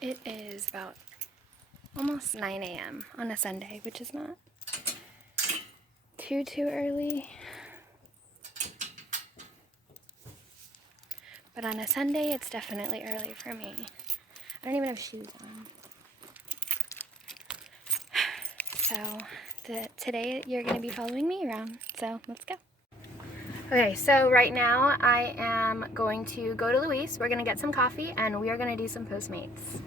It is about almost 9 a.m. on a Sunday, which is not too early. But on a Sunday, it's definitely early for me. I don't even have shoes on. So today you're going to be following me around, so let's go. Okay, so right now I am going to go to Luis. We're going to get some coffee and we are going to do some Postmates.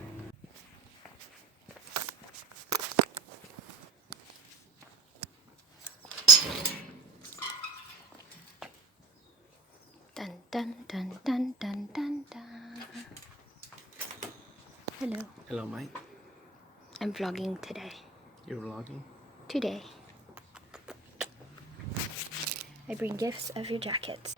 Dun dun dun dun dun dun dun. Hello. Hello, Mike. I'm vlogging today. You're vlogging? Today. I bring gifts of your jackets.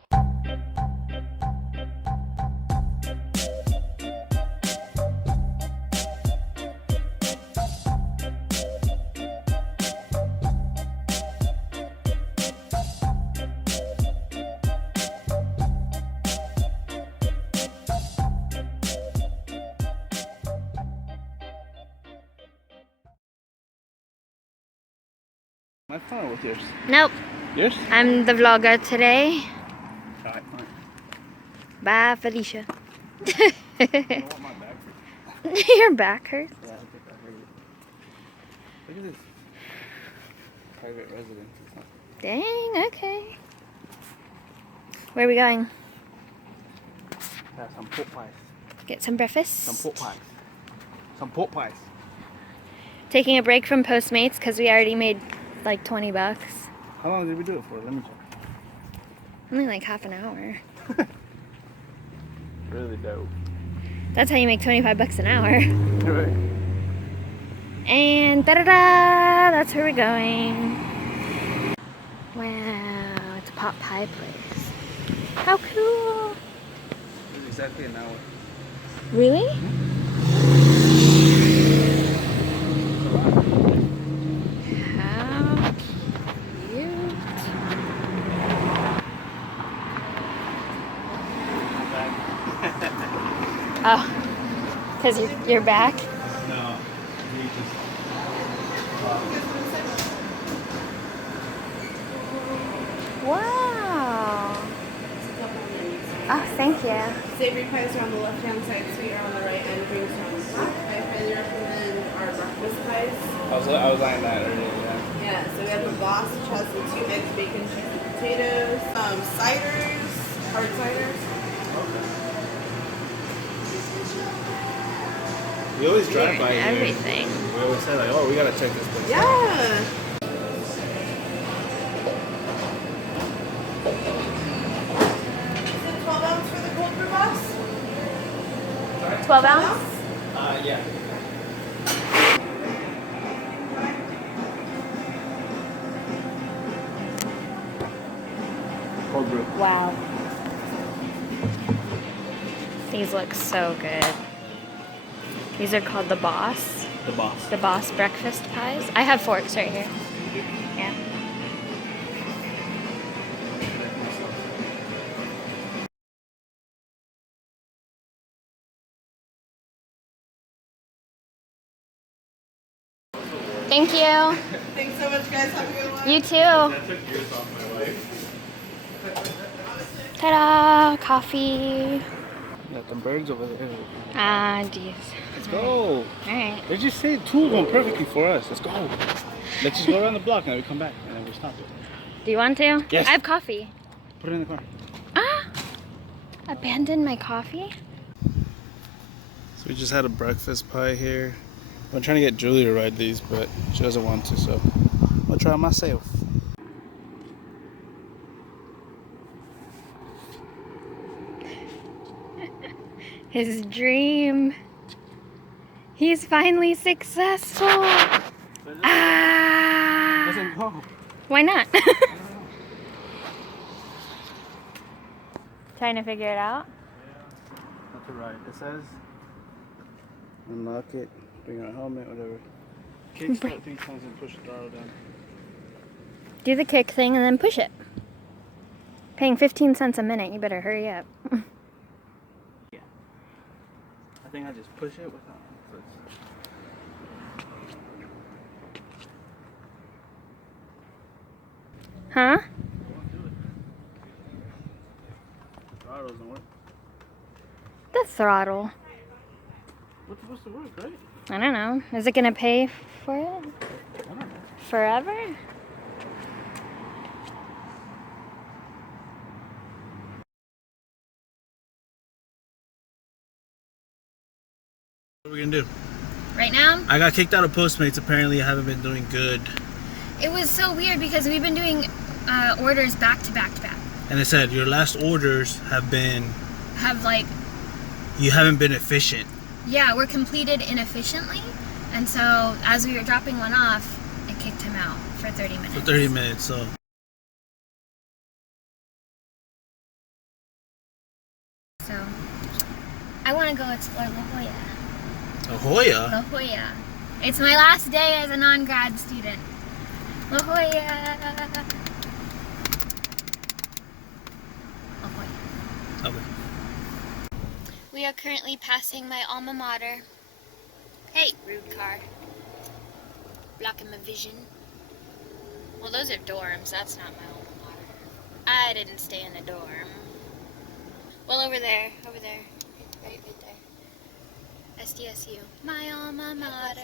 My phone with yours. Nope. Yours? I'm the vlogger today. Alright, fine. Bye, Felicia. I don't want my back hurt. Your back hurts? Yeah, I think I heard it. Look at this. Private residence. Dang, okay. Where are we going? Yeah, some pork pies. Get some breakfast? Some pork pies. Some pork pies. Taking a break from Postmates because we already made like 20 bucks. How long did we do it for? Let me check. Only like half an hour. Really dope. That's how you make 25 bucks an hour. Right. And da-da-da! That's where we're going. Wow, it's a pot pie place. How cool! It's exactly an hour. Really? How cute. Oh, because you're back? No. We just... Wow. Oh, thank you. Savory pies are on the left-hand side, sweet are on the right, and drinks are on the top. I highly recommend our breakfast pies. I was eyeing that earlier, yeah. Yeah, so we have the Boss, which has the 2 eggs, bacon, cheese, and potatoes. Ciders, hard ciders. Okay. We always drive by here. Everything. We always say like, oh, we gotta check this place out. Yeah. Is it 12 ounce for the cold brew, Boss? 12 ounce? Yeah. Cold brew. Wow. These look so good. These are called the Boss. The Boss. The Boss breakfast pies. I have forks right here. Yeah. Thank you. Thanks so much, guys. Have a good one. You too. I took yours off my wife. Ta-da! Coffee. Got the birds over there. Ah, jeez. Let's go. Alright. They just say 2 going perfectly for us. Let's go. Let's just go around the block and then we come back and then we stop it. Do you want to? Yes. I have coffee. Put it in the car. Ah! Abandon my coffee? So we just had a breakfast pie here. I'm trying to get Julie to ride these, but she doesn't want to, so I'm gonna try myself. His dream. He's finally successful. Ah! Doesn't go. Why not? Trying to figure it out. Not to ride. It says unlock it, bring out helmet, whatever. Kick start 3 times and push the throttle down. Do the kick thing and then push it. Paying 15 cents a minute, you better hurry up. Yeah. I think I just push it without. Huh? Throttle doesn't work. The throttle. What's supposed to work, right? I don't know. Is it gonna pay for it? I don't know. Forever? What are we gonna do? Right now? I got kicked out of Postmates. Apparently, I haven't been doing good. It was so weird because we've been doing orders back to back to back. And it said your last orders have Like, you haven't been efficient. yeah, we're completed inefficiently. And so as we were dropping one off, it kicked him out for 30 minutes. For 30 minutes, so. So, I want to go explore La Jolla. La Jolla? La Jolla. It's my last day as a non-grad student. La Jolla. La Jolla. Okay. We are currently passing my alma mater. Hey, rude car. Blocking my vision. Well, those are dorms. That's not my alma mater. I didn't stay in a dorm. Well, over there. Over there. Right there. SDSU. My alma mater.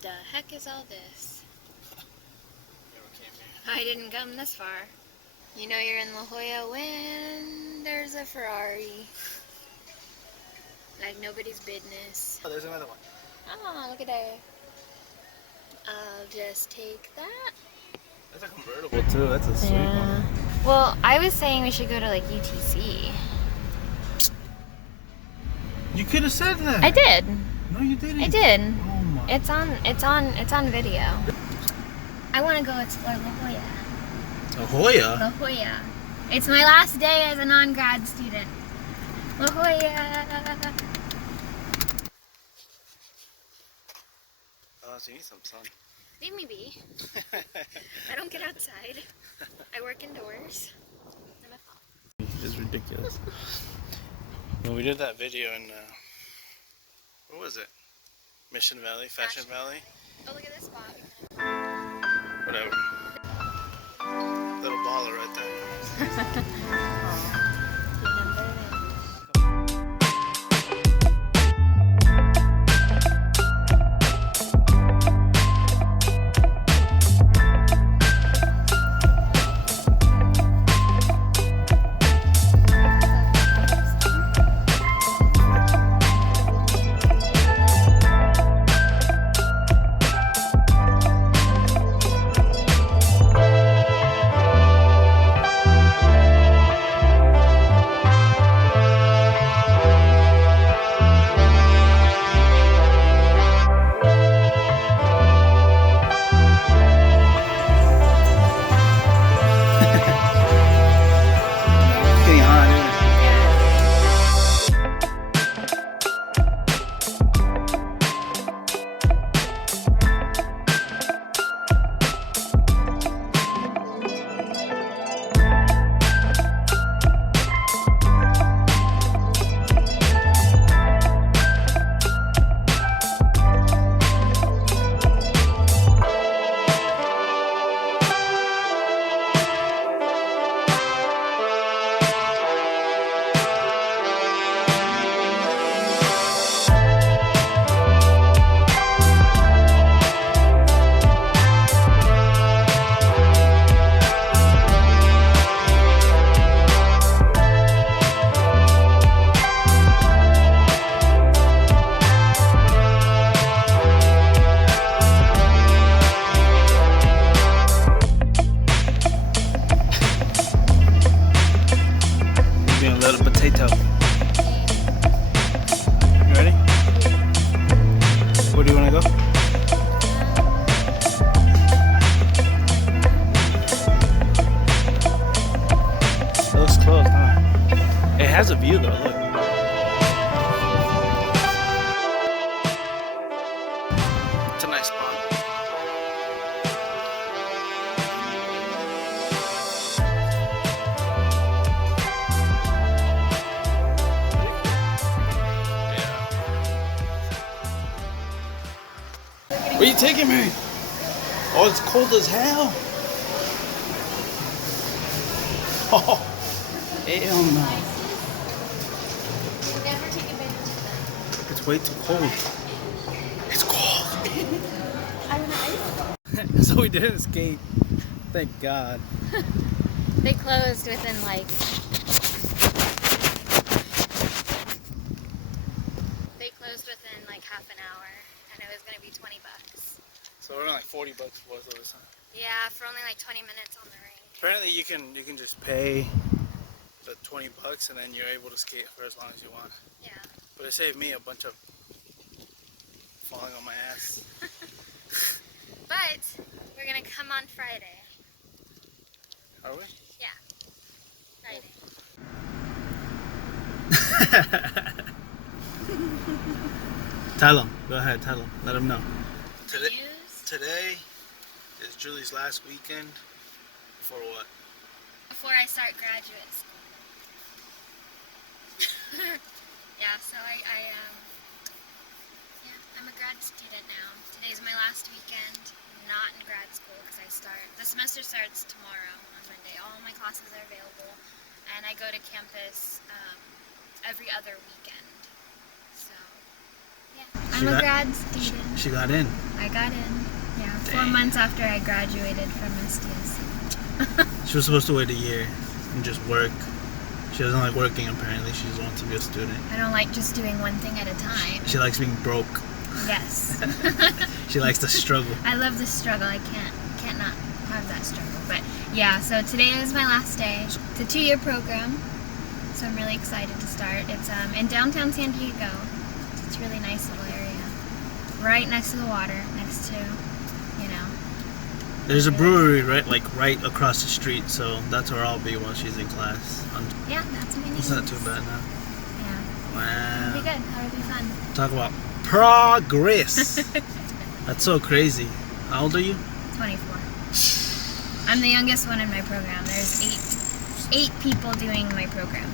The heck is all this? I didn't come this far. You know you're in La Jolla when there's a Ferrari. Like nobody's business. Oh, there's another one. Oh, look at that. I'll just take that. That's a convertible too. That's a sweet one. Well, I was saying we should go to like UTC. You could have said that. I did. No, you didn't. I did. Oh my. It's on video. I want to go explore La Jolla. La Jolla? La Jolla. It's my last day as a non-grad student. La Jolla. Oh, so you need some sun. Leave me be. I don't get outside. I work indoors. It's ridiculous. Well, we did that video in, what was it? Mission Valley, Fashion Valley? Oh, look at this spot. Whatever. Little baller right there. potato. You ready? Where do you want to go? It looks close, huh? It has a view though, look. It's a nice spot. Where you taking me? Oh, it's cold as hell. Oh, hell no. Never take advantage of that. It's way too cold. It's cold. I want ice. So we didn't skate. Thank God. They closed within like... They closed within like half an hour, and it was gonna be $20. So we're like $40 worth of this, huh? Yeah, for only like 20 minutes on the rink. Apparently you can just pay the $20 and then you're able to skate for as long as you want. Yeah. But it saved me a bunch of falling on my ass. But we're gonna come on Friday. Are we? Yeah. Friday. Tell them. Go ahead, tell them. Let them know. Today, News? today is Julie's last weekend for what? Before I start graduate school. Yeah, so I'm a grad student now. Today's my last weekend. I'm not in grad school because the semester starts tomorrow on Monday. All my classes are available, and I go to campus every other weekend. So, yeah. I'm a grad student. She got in. I got in. Yeah, 4 Dang. months after I graduated from STSC. She was supposed to wait a year and just work. She doesn't like working apparently. She just wants to be a student. I don't like just doing one thing at a time. She likes being broke. Yes. She likes the struggle. I love the struggle. I can't not have that struggle. But yeah, so today is my last day. It's a 2-year program, so I'm really excited to start. It's in downtown San Diego. It's a really nice little area, right next to the water, next to, you know. There's a brewery right across the street, so that's where I'll be while she's in class. Yeah, that's my name. It's not too bad now. Yeah. Wow. It'll be good. That'll be fun. Talk about progress. That's so crazy. How old are you? 24. I'm the youngest one in my program. There's eight people doing my program.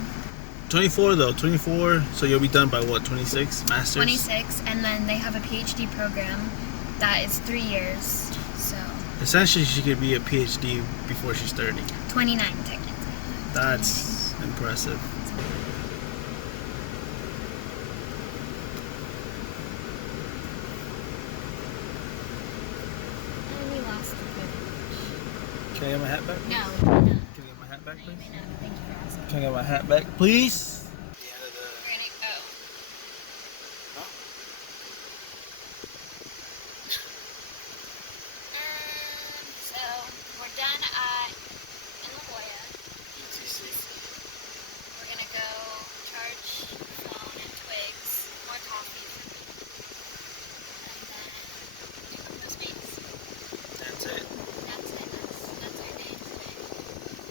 24 though. 24. So you'll be done by what? 26? Masters? 26, and then they have a PhD program that is 3 years. So Essentially, she could be a PhD before she's 30. 29 technically. That's impressive. And we lost the privilege. Can I get my hat back? No, we may not. Can I get my hat back, No, you please? may not. Thank you for asking. Can I get my hat back, please? We're gonna go. So we're done at in La Jolla. We're gonna go charge the phone and Twigs, more coffee, and then do Postmates. That's it. That's it. That's our day today.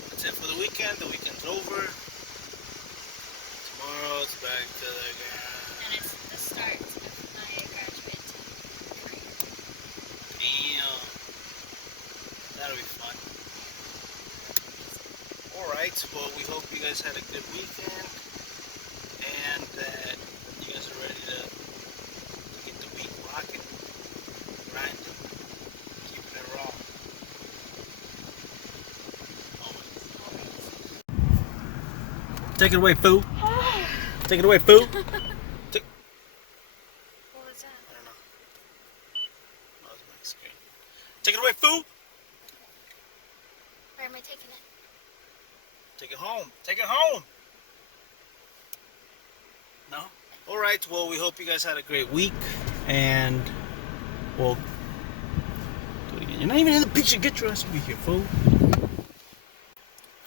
That's it for the weekend. The weekend's over. Tomorrow it's back to the ground. And it's the start of my graduate career. Damn. That'll be fun. Alright, well we hope you guys had a good weekend and that you guys are ready to get the week rocking, grinding, keeping it raw. Take it away, fool. Take it away, fool. What was that? I don't know. That was my screen. Take it away, fool. Where am I taking it? Take it home. Take it home. No? Alright, well, we hope you guys had a great week. And, well, do it again. You're not even in the picture. Get your ass over here, fool.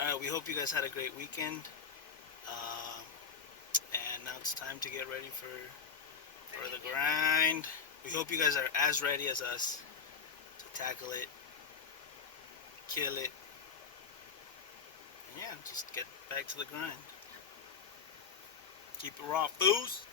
Alright, we hope you guys had a great weekend. And now it's time to get ready for the grind. We hope you guys are as ready as us to tackle it, kill it, and yeah, just get back to the grind. Keep it raw, fools.